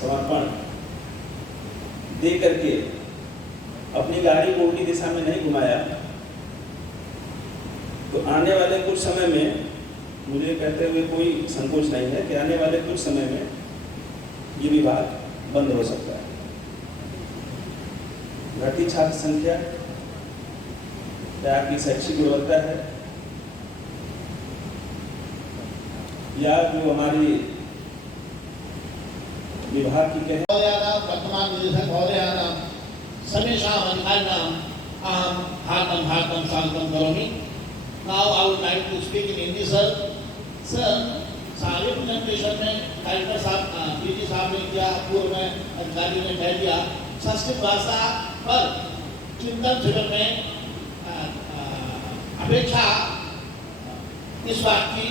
समर्पण दे करके अपनी गाड़ी को उल्टी दिशा में नहीं घुमाया तो आने वाले कुछ समय में, मुझे कहते हुए कोई संकोच नहीं है कि आने वाले कुछ समय में ये विभाग बंद हो सकता है। घटती छात्र संख्या या आपकी शैक्षिक गुणवत्ता है या जो हमारी विभाग की वर्तमान निदेशक महोदयानां समेषाम् अधिकारिणां अहं हार्दं स्वागतं करोमि। Now I would like to speak in Hindi, sir. Sir, सारे प्रेजेंटेशन में कलेक्टर साहब, डीजी साहब ने किया, पूर्व में अधिकारियों ने कह दिया। संस्कृत भाषा पर चिंतन शिविर में अपेक्षा इस बात की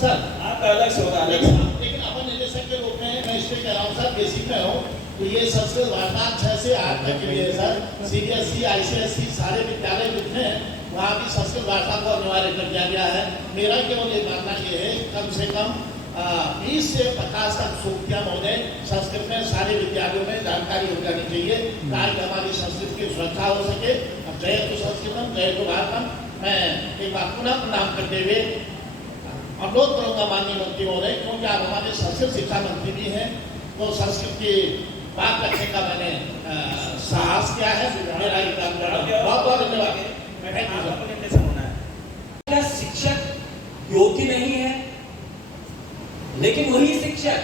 सर आपका अलग से होगा, लेकिन अपन निदेशक के रूप में मैं इसलिए कह रहा हूँ सर, बेसिक में हूँ तो ये संस्कृत भाषा 6 से 8 तक के लिए सर CBSE ICSE सारे विद्यालय जितने हैं वहाँ भी संस्कृत भाषा को अनिवार्य कर दिया गया है। मेरा केवल ये मानना ये है कम से कम 20 से 50 तक सूक्तियाँ महोदय संस्कृत में सारे विद्यालयों में जानकारी हो जानी चाहिए ताकि हमारी संस्कृत की सुरक्षा हो सके। अब जय तो संस्कृतम जय तो भारतम। मैं एक बात पुनः प्रणाम करते हुए अनुरोध करूंगा माननीय मंत्री महोदय, क्योंकि आप हमारे संस्कृत शिक्षा मंत्री भी हैं, तो संस्कृत की बात रखने का मैंने साहस किया है। मेरा ये काम बहुत बहुत धन्यवाद। शिक्षक योग्य नहीं है, लेकिन वही शिक्षक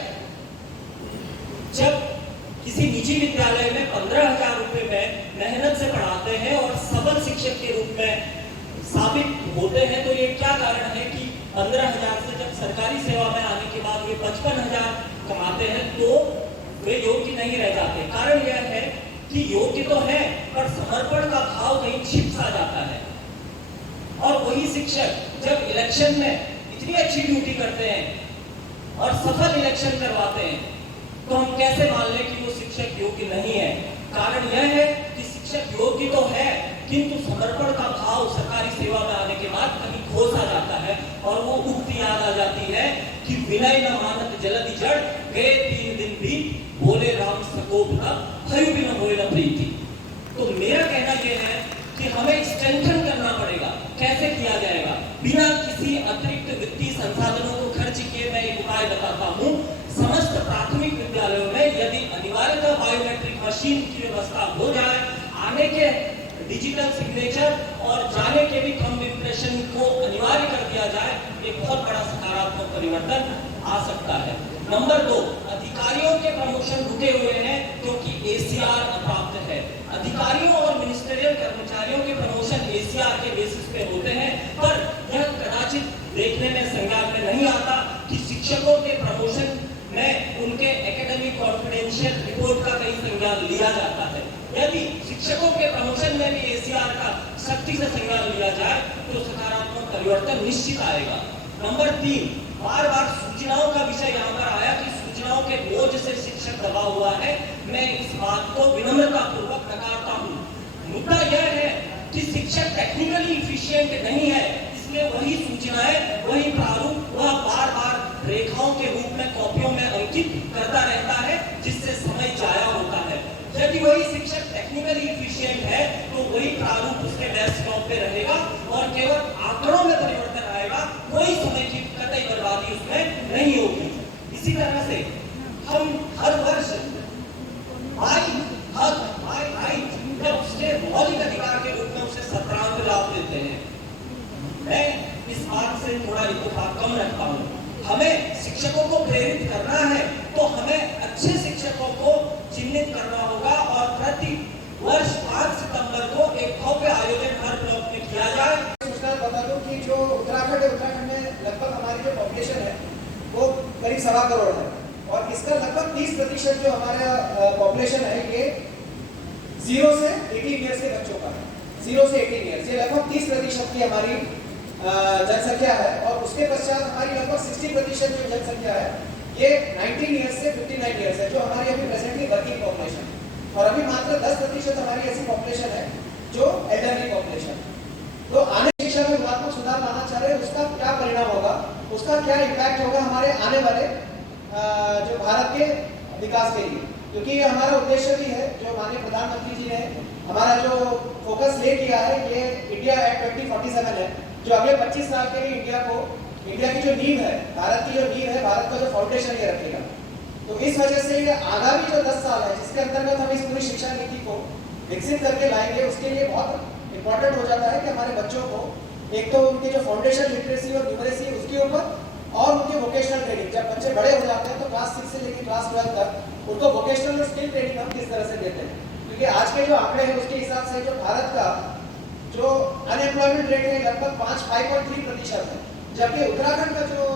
जब किसी निजी विद्यालय में 15,000 रुपए में मेहनत से पढ़ाते हैं और सबल शिक्षक के रूप में साबित होते हैं, तो ये क्या कारण है कि 15,000 से जब सरकारी सेवा में आने के बाद ये 55,000 कमाते हैं तो वे योग्य नहीं रह जाते। कारण यह है कि योग्य तो है पर समर्पण का भाव कहीं छिप सा जाता है। और वही शिक्षक जब इलेक्शन में इतनी अच्छी ड्यूटी करते हैं और सफल इलेक्शन करवाते हैं तो हम कैसे मान लें कि वो शिक्षक योग्य नहीं है। कारण यह है कि शिक्षक योग्य तो है किंतु समर्पण का भाव सरकारी सेवा में आने के बाद कहीं खो सा जाता है और वो उक्ति याद आ जाती है कि विनय न मानत जलधि जड़ गए 3 दिन भी बोले राम सकोप न भयु बिन होए न प्रीति। तो मेरा कहना यह है कि हमें स्ट्रेंथन करना पड़ेगा। कैसे किया जाएगा? बिना किसी अतिरिक्त वित्तीय संसाधनों को खर्च किए मैं एक उपाय बताता हूँ। समस्त प्राथमिक विद्यालयों में यदि अनिवार्यतः बायोमेट्रिक मशीन की व्यवस्था हो जाए, आने के डिजिटल सिग्नेचर और जाने के भी थंब इंप्रेशन को अनिवार्य कर दिया जाए, एक बहुत बड़ा सकारात्मक परिवर्तन आ सकता है। नंबर 2, अधिकारियों के प्रमोशन रुके हुए हैं क्योंकि ACR अप्राप्त है। अधिकारियों और मिनिस्ट्रियल कर्मचारियों के प्रमोशन ACR के बेसिस पे होते हैं, पर यह कदाचित देखने में संज्ञान में नहीं आता कि शिक्षकों के प्रमोशन में उनके एकेडमिक कॉन्फिडेंशियल रिपोर्ट का कहीं संज्ञान लिया जाता है। यदि शिक्षकों के प्रमोशन में भी ACR का सख्ती से संज्ञान लिया जाए तो सकारात्मक परिवर्तन निश्चित आएगा। नंबर 3, बार-बार सूचनाओं का विषय यहाँ पर आया कि सूचनाओं के बोझ से शिक्षक दबा हुआ है। मैं इस बात को विनम्रता पूर्वक नकारता हूँ। मुद्दा यह है कि शिक्षक टेक्निकली इफिशिएंट नहीं है, इसलिए वही सूचनाएं, वही प्रारूप वह बार-बार रेखाओं के रूप में कॉपियों में अंकित करता रहता है, जिससे समय जाया होता है। यदि वही शिक्षक टेक्निकली इफिशिएंट है तो वही प्रारूप उसके डेस्कटॉप पे रहेगा और केवल आंकड़ों में परिवर्तन आएगा, कोई समय की कतई बर्बादी उसमें नहीं होगी। इसी तरह से हम हर वर्ष जब उसके मौलिक अधिकार के रूप में उसे 17 लाभ देते हैं। मैं इस बात से थोड़ा इत्तेफाक कम रखता हूँ। हमें शिक्षकों को प्रेरित करना है तो हमें अच्छे शिक्षकों को चिन्हित करना होगा और प्रति वर्ष 5 सितंबर को एक भव्य आयोजन हर ब्लॉक में किया जाए। बता दूं कि जो उत्तराखंड में लगभग हमारी जो पॉपुलेशन है वो करीब 1.25 करोड़ है और इसका लगभग 30% जो हमारा पॉपुलेशन है ये 0 से 18 ईयर्स के बच्चों का है। 0 से 18 ईयर्स ये लगभग 30% की हमारी जनसंख्या है और उसके पश्चात हमारी लगभग 60% जो जनसंख्या है ये 19 ईयर्स से 59 ईयर्स है, जो हमारी अभी प्रेजेंटली वर्किंग पॉपुलेशन। और अभी मात्र 10% हमारी ऐसी पॉपुलेशन है जो एल्डरली पॉपुलेशन। तो आने शिक्षा में गुणात्मक सुधार लाना चाह रहे हैं, उसका क्या परिणाम होगा, उसका क्या इम्पैक्ट होगा हमारे आने वाले जो भारत के विकास के लिए, क्योंकि ये हमारा उद्देश्य भी है जो माननीय प्रधानमंत्री जी ने हमारा जो फोकस ले किया है ये इंडिया एट 2047 है, जो अगले 25 साल के लिए इंडिया की जो नींव है, भारत की जो नींव है, भारत का जो फाउंडेशन ये रखेगा। तो इस वजह से ये आगामी जो 10 साल है जिसके अंतर्गत हम इस पूरी शिक्षा नीति को विकसित करके लाएंगे, उसके लिए बहुत इंपॉर्टेंट हो जाता है कि हमारे बच्चों को एक तो उनके जो फाउंडेशन लिटरेसी और न्यूमरेसी उसके ऊपर और उनके वोकेशनल ट्रेनिंग, जब बच्चे बड़े हो जाते हैं तो क्लास 6 से लेकर क्लास 12 तक उनको वोकेशनल और स्किल ट्रेनिंग हम किस तरह से देते हैं, क्योंकि आज के जो आंकड़े हैं उसके हिसाब से जो भारत का जो अनएम्प्लॉयमेंट रेट है लगभग 5.3% है, जबकि उत्तराखंड का जो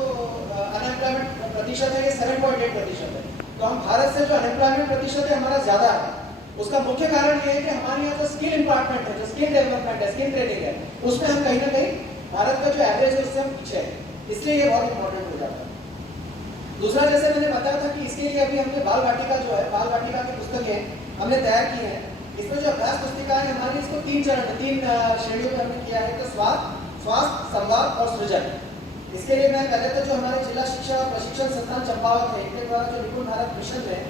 अनएम्प्लॉयमेंट प्रतिशत है ये 7.8% है। तो हम भारत से जो अनएम्प्लॉयमेंट प्रतिशत है हमारा ज्यादा है। उसका मुख्य कारण ये है कि हमारे यहाँ जो स्किल इम्पार्टमेंट है, जो स्किल डेवलपमेंट है, स्किल ट्रेनिंग है, उसमें हम कहीं ना कहीं भारत का जो एवरेज है उससे हम पीछे है, इसलिए ये बहुत इंपॉर्टेंट हो जाता है। दूसरा, जैसे मैंने बताया था कि इसके लिए अभी हमने बाल वाटिका जो है, बाल वाटिका की पुस्तकें हमने तैयार की हैं। इसमें जो अभ्यास पुस्तिका है हमारी, इसको 3 श्रेणियों में हमने किया है, तो स्वास्थ्य, संवाद और सृजन। इसके लिए मैं पहले तो जो हमारे जिला शिक्षा और प्रशिक्षण संस्थान चंपावत है, इनके द्वारा जो निपुण भारत मिशन में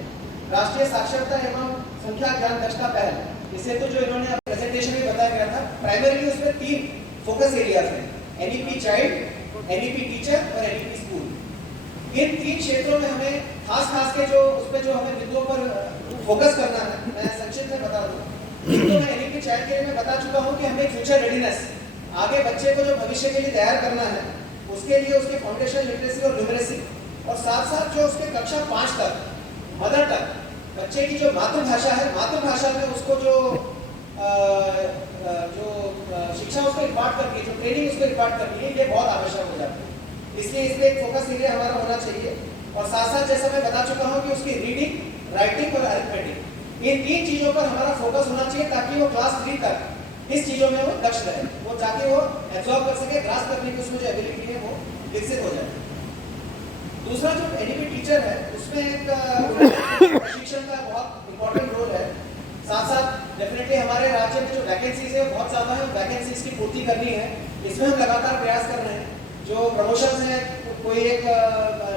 राष्ट्रीय साक्षरता एवं संख्या ज्ञान दक्षता पहल, इसे तो जो इन्होंने प्रेजेंटेशन में बताया गया था, प्राइमरीली उसमें 3 फोकस एरियाज हैं, एनईपी चाइल्ड, एनईपी टीचर और एनईपी स्कूल। इन 3 क्षेत्रों में हमें खास के जो उस पर जो हमें बिंदुओं पर फोकस करना है, मैं संक्षिप्त में बता दूं। तो मैं एनईपी चाइल्ड के लिए मैं बता चुका हूं कि हमें फ्यूचर रेडीनेस, आगे बच्चे को जो भविष्य के लिए तैयार करना है, उसके लिए उसके फाउंडेशन लिटरेसी और न्यूमरेसी, और साथ जो उसके कक्षा 5 तक, मदर तक, बच्चे की जो मातृभाषा है, मातृभाषा में उसको जो शिक्षा उसको इम्पार्ट करनी है, जो ट्रेनिंग उसको इम्पार्ट करनी है, ये बहुत आवश्यक हो जाती है। इसलिए इस पर एक फोकस एरिया हमारा होना चाहिए। और साथ जैसा मैं बता चुका हूँ कि उसकी रीडिंग, राइटिंग और अरिथमेटिक, इन 3 चीजों पर हमारा फोकस होना चाहिए, ताकि वो क्लास 3 तक इस चीजों में वो दक्ष रहे, वो ताकि वो एब्जॉर्ब कर सके, ग्रास्प करने की उसमें जो एबिलिटी है वो विकसित हो जाए। दूसरा, जो एनईपी टीचर है उसमें एक प्रशिक्षण का बहुत इंपॉर्टेंट रोल है। साथ डेफिनेटली हमारे राज्य में जो वैकेंसीज है बहुत ज़्यादा है, वैकेंसीज की पूर्ति करनी है, इसमें हम लगातार प्रयास कर रहे हैं। जो प्रमोशंस हैं, कोई एक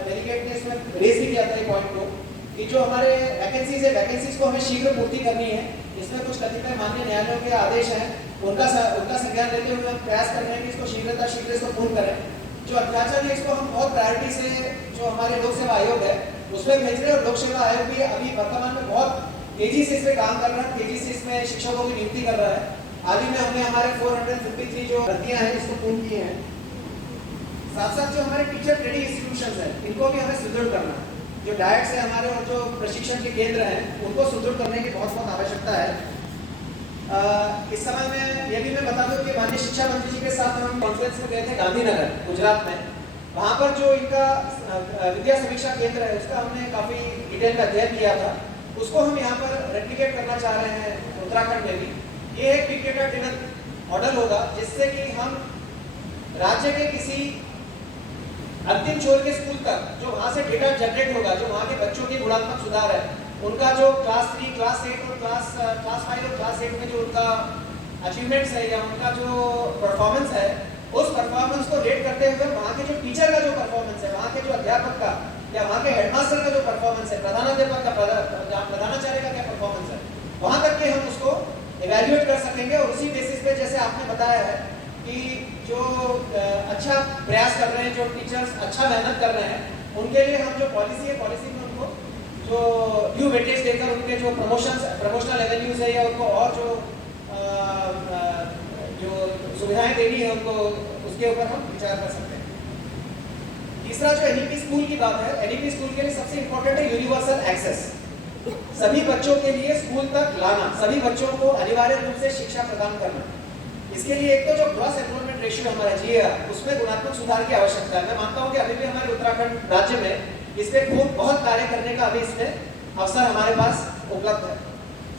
डेलीगेट ने इसमें रेस भी किया था एक पॉइंट को, कि जो हमारे वैकेंसीज है, वैकेंसीज को हमें शीघ्र पूर्ति करनी है। इसमें कुछ कतिपय माननीय न्यायालयों के आदेश हैं, उनका संज्ञान लेते हुए हम प्रयास कर रहे हैं कि इसको शीघ्र इसको पूर्ण करें। जो अध्याचन है इसको हम बहुत प्रायोरिटी से, जो हमारे लोक सेवा आयोग है उसमें भेज रहे हैं, और लोक सेवा आयोग भी अभी वर्तमान में बहुत तेजी से इस पर काम कर रहा है, तेजी से इसमें शिक्षकों की नियुक्ति कर रहा है। हाल ही में हमने हमारे 453 जो भर्तियां हैं इसको पूर्ण की हैं। साथ जो हमारे टीचर ट्रेनिंग इंस्टीट्यूशन है, इनको भी हमें सुदृढ़ करना है। जो डायट्स है हमारे और जो प्रशिक्षण के केंद्र हैं, उनको सुदृढ़ करने की बहुत आवश्यकता है। इस समय में ये भी मैं बता दूं कि माननीय शिक्षा मंत्री जी के साथ हम कॉन्फ्रेंस में गए थे गांधीनगर, गुजरात में। वहाँ पर जो इनका विद्या समीक्षा केंद्र है उसका हमने काफ़ी डिटेल में अध्ययन किया था, उसको हम यहाँ पर रेप्लिकेट करना चाह रहे हैं उत्तराखंड में भी। ये एक बिग डेटा ड्रिवन मॉडल होगा, जिससे कि हम राज्य के किसी अंतिम छोर के स्कूल तक जो वहाँ से डेटा जनरेट होगा, जो वहाँ के बच्चों की गुणात्मक सुधार है, उनका जो क्लास 3, क्लास 8 और क्लास 5 और क्लास 8 में जो उनका अचीवमेंट्स है या उनका जो परफॉर्मेंस है, उस परफॉर्मेंस को रेट करते हुए वहाँ के जो टीचर का जो परफॉर्मेंस है, वहाँ के जो अध्यापक का या वहाँ के हेडमास्टर का जो परफॉर्मेंस है, प्रधानाध्यापक का, प्रधानाचार्य का क्या परफॉर्मेंस है, वहाँ तक के हम उसको इवेल्युएट कर सकेंगे। और उसी बेसिस पे जैसे आपने बताया है कि जो अच्छा प्रयास कर रहे हैं, जो टीचर्स अच्छा मेहनत कर रहे हैं, उनके लिए हम जो पॉलिसी है, पॉलिसी में उनको जो न्यू वेटेज देकर उनके जो प्रमोशनल एवेन्यूज है या उनको और जो सुविधाएं देनी है उनको, उसके ऊपर हम विचार कर सकते हैं। तीसरा जो एनईपी स्कूल की बात है, एनईपी स्कूल के लिए सबसे इंपॉर्टेंट है यूनिवर्सल एक्सेस, सभी बच्चों के लिए स्कूल तक लाना, सभी बच्चों को अनिवार्य रूप से शिक्षा प्रदान करना। इसके लिए एक तो जो ग्रॉस एनरोलमेंट रेशियो हमारा जीएआर, उसमें गुणात्मक सुधार की आवश्यकता है। मैं मानता हूं कि अभी भी हमारे उत्तराखंड राज्य में इस पे बहुत कार्य करने का अभी इसमें अवसर हमारे पास उपलब्ध है।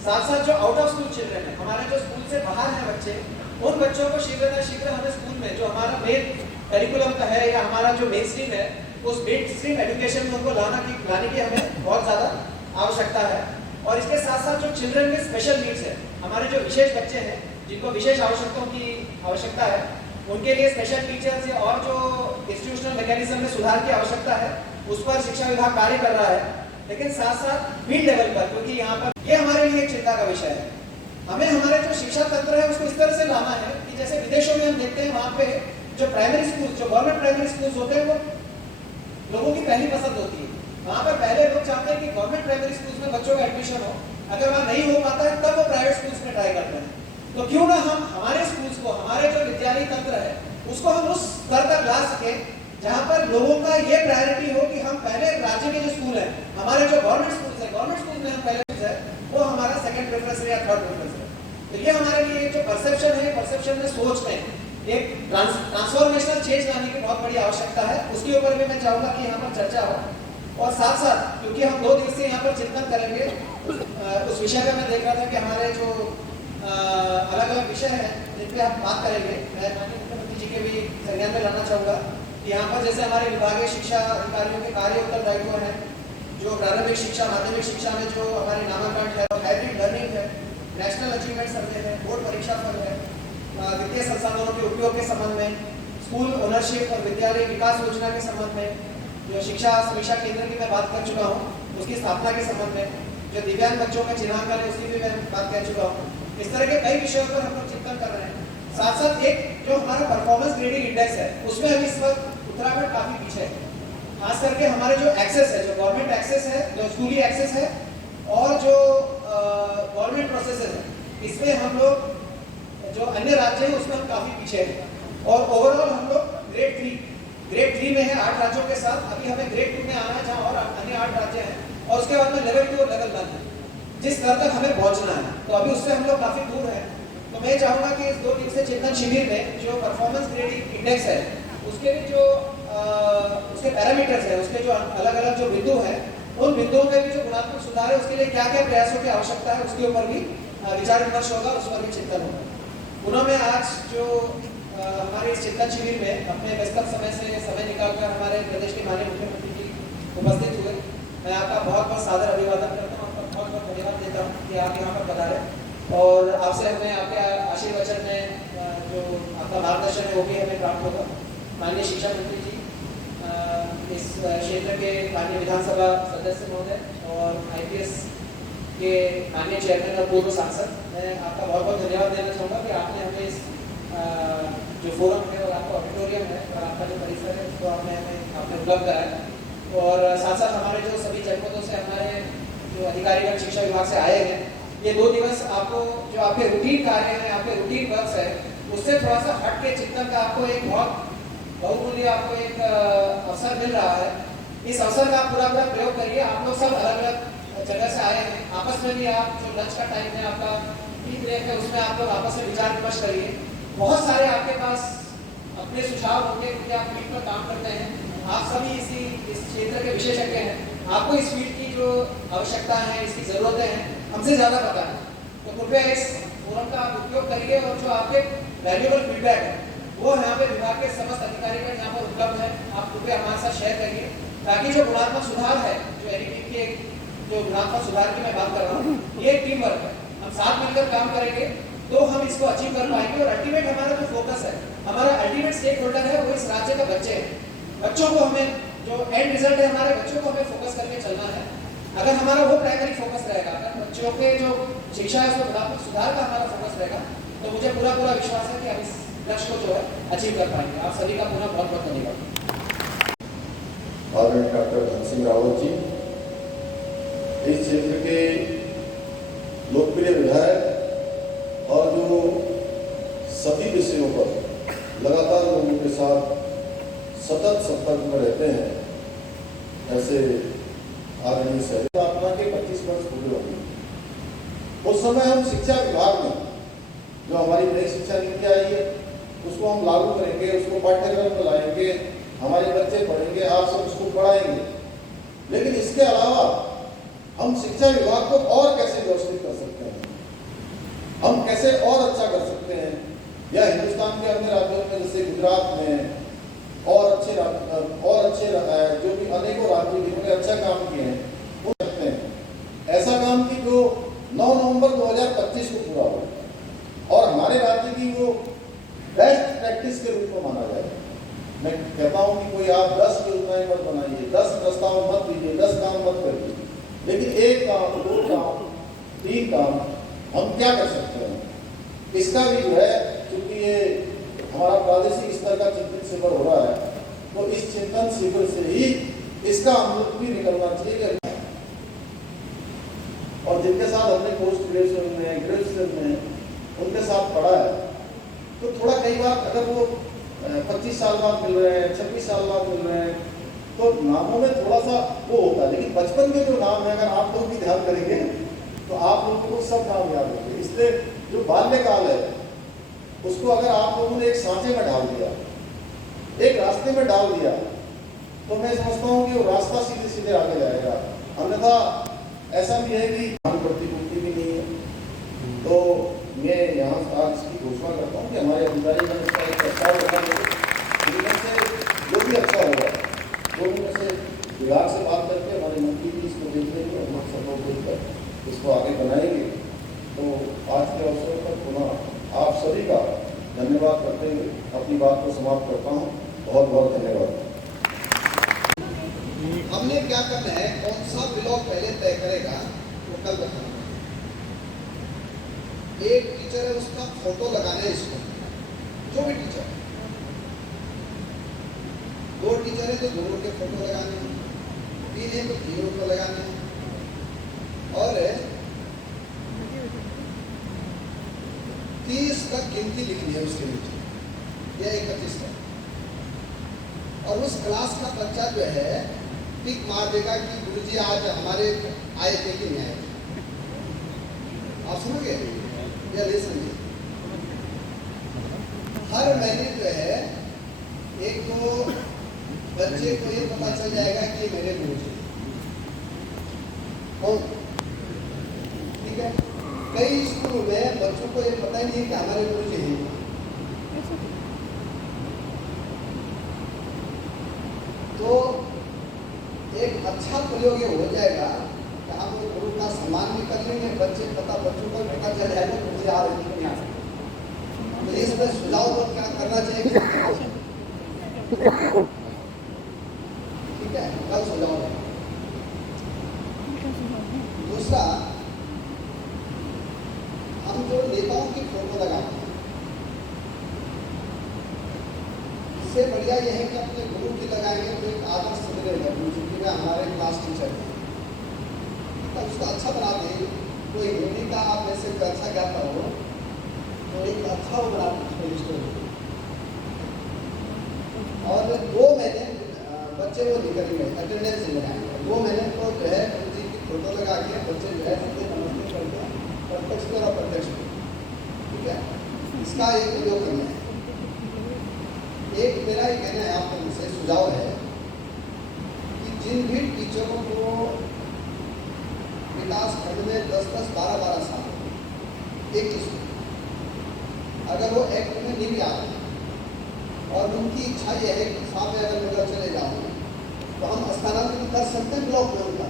साथ जो आउट ऑफ स्कूल चिल्ड्रन है, हमारे जो स्कूल से बाहर हैं बच्चे, उन बच्चों को शीघ्र हमें स्कूल में जो हमारा मेन करिकुलम का है या हमारा जो मेन स्ट्रीम है, उस मेन स्ट्रीम एजुकेशन में उनको लाने की हमें बहुत ज़्यादा आवश्यकता है। और इसके साथ जो चिल्ड्रन में स्पेशल नीड्स है, हमारे जो विशेष बच्चे हैं जिनको विशेष आवश्यकताओं की आवश्यकता है, उनके लिए स्पेशल टीचर्स या और जो इंस्टीट्यूशनल मैकेनिज्म में सुधार की आवश्यकता है, उस पर शिक्षा विभाग कार्य कर रहा है, लेकिन साथ साथ फील्ड लेवल पर, क्योंकि यहाँ पर ये हमारे लिए एक चिंता का विषय है। हमें हमारे जो शिक्षा तंत्र है उसको इस तरह से लाना है कि जैसे विदेशों में हम देखते हैं, वहाँ पे जो प्राइमरी स्कूल, जो गवर्नमेंट प्राइमरी स्कूल्स होते हैं, वो लोगों की पहली पसंद होती है। वहाँ पर पहले लोग चाहते हैं कि गवर्नमेंट प्राइमरी स्कूल्स में बच्चों का एडमिशन हो, अगर वहाँ नहीं हो पाता है तब वो प्राइवेट स्कूल्स में ट्राई करते हैं। तो क्यों ना हम हमारे स्कूल्स को, हमारे जो विद्यालय तंत्र है उसको हम उस स्तर तक ला सकें जहाँ पर लोगों का ये प्रायोरिटी हो कि हम पहले राज्य के जो स्कूल है, हमारे जो गवर्नमेंट स्कूल्स है, गवर्नमेंट स्कूल में हम पहले है वो हमारा सेकंड प्रेफरेंस है या थर्ड प्रेफरेंस है। तो ये हमारे लिए जो परसेप्शन है, परसेप्शन में सोच में एक ट्रांसफॉर्मेशनल चेंज लाने की बहुत बड़ी आवश्यकता है। उसके ऊपर भी मैं चाहूंगा कि यहाँ पर चर्चा हो, और साथ साथ क्योंकि हम 2 दिवसीय यहाँ पर चिंतन करेंगे, उस विषय पर मैं देख रहा था कि हमारे जो अलग अलग विषय हैं जिन पे हम बात करेंगे, मैं माननीय मुख्यमंत्री जी के भी संज्ञान में लाना चाहूँगा कि यहाँ पर जैसे हमारे विभागीय शिक्षा अधिकारियों के कार्य उत्तरदायित्व हैं, जो प्रारंभिक शिक्षा, माध्यमिक शिक्षा में जो हमारे नामांकन है, हाइब्रिड लर्निंग है, नेशनल अचीवमेंट सर्वे है, बोर्ड परीक्षा फल है, वित्तीय संसाधनों के उपयोग के संबंध में, स्कूल ओनरशिप और विद्यालय विकास योजना के संबंध में, जो शिक्षा समीक्षा केंद्र की मैं बात कर चुका हूँ उसकी स्थापना के संबंध में, जो दिव्यांग बच्चों का चिन्हांकन है उसकी भी मैं बात कर चुका हूँ। इस तरह के कई विषयों पर हम लोग चिंतन कर रहे हैं। साथ साथ एक जो हमारा परफॉर्मेंस ग्रेडिंग इंडेक्स है उसमें हम इस वक्त उत्तराखंड काफी पीछे है, खास करके हमारे जो एक्सेस है, जो गवर्नमेंट एक्सेस है, जो स्कूली एक्सेस है और जो गवर्नमेंट प्रोसेसेस है, इसमें हम लोग जो अन्य राज्य है उसमें हम काफी पीछे हैं। और ओवरऑल हम लोग ग्रेड 3 में है 8 राज्यों के साथ। अभी हमें ग्रेड 2 में आना है जहाँ और अन्य 8 राज्य हैं, और उसके बाद में लेवल 2 और लेवल 1 है जिस स्तर तक हमें पहुंचना है। तो अभी उससे हम लोग काफी दूर हैं। तो मैं चाहूंगा कि इस 2 दिवसीय चिंतन शिविर में जो परफॉर्मेंस ग्रेडिंग इंडेक्स है उसके भी जो उसके पैरामीटर्स है, उसके जो अलग अलग जो बिंदु है, उन बिंदुओं में भी जो गुणात्मक सुधार है उसके लिए क्या क्या प्रयासों की आवश्यकता है उसके ऊपर भी विचार विमर्श होगा, उस पर भी चिंतन होगा। पुनः मैं आज जो हमारे इस चिंतन शिविर में अपने व्यस्त समय से समय निकालकर हमारे प्रदेश के माननीय मुख्यमंत्री जी उपस्थित हुए, मैं आपका बहुत बहुत सादर अभिवादन करता हूँ, आपका बहुत बहुत धन्यवाद देता हूँ कि आप यहाँ पर पधारे, और आपसे हमें आपके आशीर्वचन में जो आपका मार्गदर्शन है वो भी हमें प्राप्त होगा। माननीय शिक्षा मंत्री जी, इस क्षेत्र के माननीय विधानसभा सदस्य महोदय और IPS के माननीय चेयरमैन और पूर्व सांसद, मैं आपका बहुत बहुत धन्यवाद देना चाहूँगा कि आपने हमें इस जो फोरम है और आपका ऑडिटोरियम है और आपका जो परिसर है उसको आपने उपलब्ध कराया। और साथ साथ हमारे जो सभी जनपदों से हमारे जो अधिकारीगण शिक्षा विभाग से आए हैं, ये 2 दिवस आपको जो आपके रूटीन कार्य हैं, आपके रूटीन वर्क्स है, उससे थोड़ा सा हट के चिंतन का आपको एक बहुत बहुमूल्य आपको एक अवसर मिल रहा है। इस अवसर का आप पूरा प्रयोग करिए। आप लोग सब अलग अलग जगह से आए हैं, आपस में भी आप जो लंच का टाइम है, आपका टी ब्रेक है, उसमें आप लोग आपस में विचार विमर्श करिए। बहुत सारे आपके पास अपने सुझाव होंगे क्योंकि आप फील्ड पर काम करते हैं, आप सभी इस क्षेत्र के विशेषज्ञ हैं, आपको इस फील्ड की जो आवश्यकता है, इसकी ज़रूरतें हैं, हमसे ज़्यादा पता है। तो कृपया इस फोरम का आप उपयोग करिए और जो आपके वैल्यूएबल फीडबैक है वो यहाँ पे विभाग के समस्त अधिकारीगण यहाँ पर उपलब्ध है, आप कृपया हमारे साथ शेयर करिए, ताकि जो गुणात्मक सुधार है, जो NEP के जो गुणात्मक सुधार की मैं बात कर रहा हूँ, ये टीम वर्क है। हम साथ मिलकर काम करेंगे तो हम इसको अचीव कर पाएंगे। और अल्टीमेट हमारा जो फोकस है, हमारा अल्टीमेट स्टेक होल्डर है वो इस राज्य का बच्चे हैं। बच्चों को हमें जो एंड रिजल्ट है, हमारे बच्चों को हमें फोकस करके चलना है। अगर हमारा वो प्राइमरी फोकस रहेगा, अगर बच्चों के जो शिक्षा है उसमें गुणात्मक सुधार का हमारा फोकस रहेगा, तो मुझे पूरा विश्वास है कि हम इस लक्ष्य को जो है अचीव कर पाएंगे। आप सभी का पुनः बहुत बहुत धन्यवाद। आदरणीय डॉक्टर धन सिंह रावत जी, इस क्षेत्र के लोकप्रिय विधायक और जो सभी विषयों पर लगातार लोगों के साथ सतत संपर्क में रहते हैं, ऐसे आदरणीय स्थापना के 25 वर्ष पूरे होंगे। उस समय हम शिक्षा विभाग में जो हमारी नई शिक्षा नीति आई है उसको हम लागू करेंगे, उसको पाठ्यक्रम में लाएंगे, हमारे बच्चे पढ़ेंगे, आप सब उसको पढ़ाएंगे। लेकिन इसके अलावा हम शिक्षा विभाग को और कैसे व्यवस्थित कर सकते हैं, हम कैसे और अच्छा कर सकते हैं, या हिंदुस्तान के अन्य राज्यों में जैसे गुजरात में और अच्छे जो भी अनेकों राज्य जिन्होंने अच्छा काम किए हैं वो करते हैं। ऐसा काम कि जो 9 नवंबर 2025 को पूरा हो और हमारे राज्य की वो बेस्ट प्रैक्टिस के रूप में माना जाए। मैं कहता हूँ कि कोई आप 10 योजनाएं मत बनाइए, 10 प्रस्ताव मत दीजिए, 10 काम मत करिए, लेकिन 1 काम, 2 काम, 3 काम हम क्या कर सकते हैं? इसका भी जो है, क्योंकि ये हमारा प्रादेशिक स्तर का चिंतन शिविर हो रहा है, तो इस चिंतन शिविर से ही इसका अमृत भी निकलना चाहिए। और जिनके साथ हमने पोस्ट ग्रेजुएशन में, ग्रेजुएशन में उनके साथ पढ़ा है, तो थोड़ा कई बार अगर वो 25 साल बाद मिल रहे हैं, 26 साल बाद मिल रहे हैं, तो नामों में थोड़ा सा वो होता है, लेकिन बचपन के जो नाम है अगर आप लोग भी ध्यान करेंगे तो आप लोगों को सब नाम याद होंगे। इसलिए जो बाल्यकाल है उसको अगर आप लोगों ने एक सांचे में डाल दिया, एक रास्ते में डाल दिया, तो मैं समझता हूँ कि वो रास्ता सीधे सीधे आगे जाएगा। अन्यथा ऐसा भी है कि प्रतिपूर्ति भी नहीं है। तो मैं यहाँ आज इसकी घोषणा करता हूँ कि हमारे अधिकारीगण इसका एक प्रस्ताव रखेंगे, जिनमें से जो भी अच्छा होगा, दोनों में से विभाग से बात करके हमारे मंत्री भी इसको देख लेंगे और हम सब लोग मिलकर इसको आगे बनाएंगे। तो आज के अवसर पर पुनः आप सभी का धन्यवाद करते हुए अपनी बात को समाप्त करता हूँ। बहुत बहुत धन्यवाद। हमने क्या करना है, कौन सा ब्लॉक पहले तय करेगा वो कल बताना। एक टीचर है, उसका फोटो लगाना है इसको, जो भी टीचर है। 2 टीचर है तो दोनों के फोटो लगाने हैं, 3 है तो तीनों को लगाने हैं, और 30 का गिनती लिखनी है उसके नीचे, या 31 का। और उस क्लास का बच्चा जो है टिक मार देगा कि गुरुजी आज हमारे आए थे कि नहीं आए थे। आप समझ गए या नहीं समझे? हर महीने जो है एक तो बच्चे को ये पता चल जाएगा कि मेरे गुरुजी कौन, ठीक है। कई स्कूलों में बच्चों को ये पता ही नहीं कि हमारे गुरुजी हैं। तो एक अच्छा प्रयोग ये हो जाएगा कि हम गुरु का सम्मान भी कर लेंगे, बच्चों को पता चल जाएगा मुझे आ रही है। तो इसमें सुझाव पर क्या करना चाहिए, ठीक है, कल सुझाव है। दूसरा, हम जो नेताओं की फोटो लगाते हैं, इससे बढ़िया यह है कि अपने गुरु की लगाएंगे तो एक आदर्श मिलेगा। क्योंकि मैं हमारे क्लास टीचर हैं, तो उसको अच्छा बना दें। कोई हिंदी का आप वैसे अच्छा गाता हो तो एक अच्छा वो बना दें। और 2 महीने बच्चे वो निकलेंगे, अटेंडेंस लगाएंगे। 2 महीने को जो है गुरु जी की फोटो लगा के बच्चे जो है सीधे नमस्ते करते हैं, प्रत्यक्ष और अप्रत्यक्ष, ठीक है। इसका एक प्रयोग करना है। एक मेरा ही कहना है आप लोगों से, सुझाव है कि जिन भी टीचरों को विकास खंड में 10-10, 12-12 साल एक स्कूल, अगर वो एक्ट में नहीं भी आ रहे और उनकी इच्छा यह है कि साथ में अगर नगर चले जाओ तो हम स्थानांतरित कर सकते हैं ब्लॉक में। उनका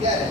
क्या है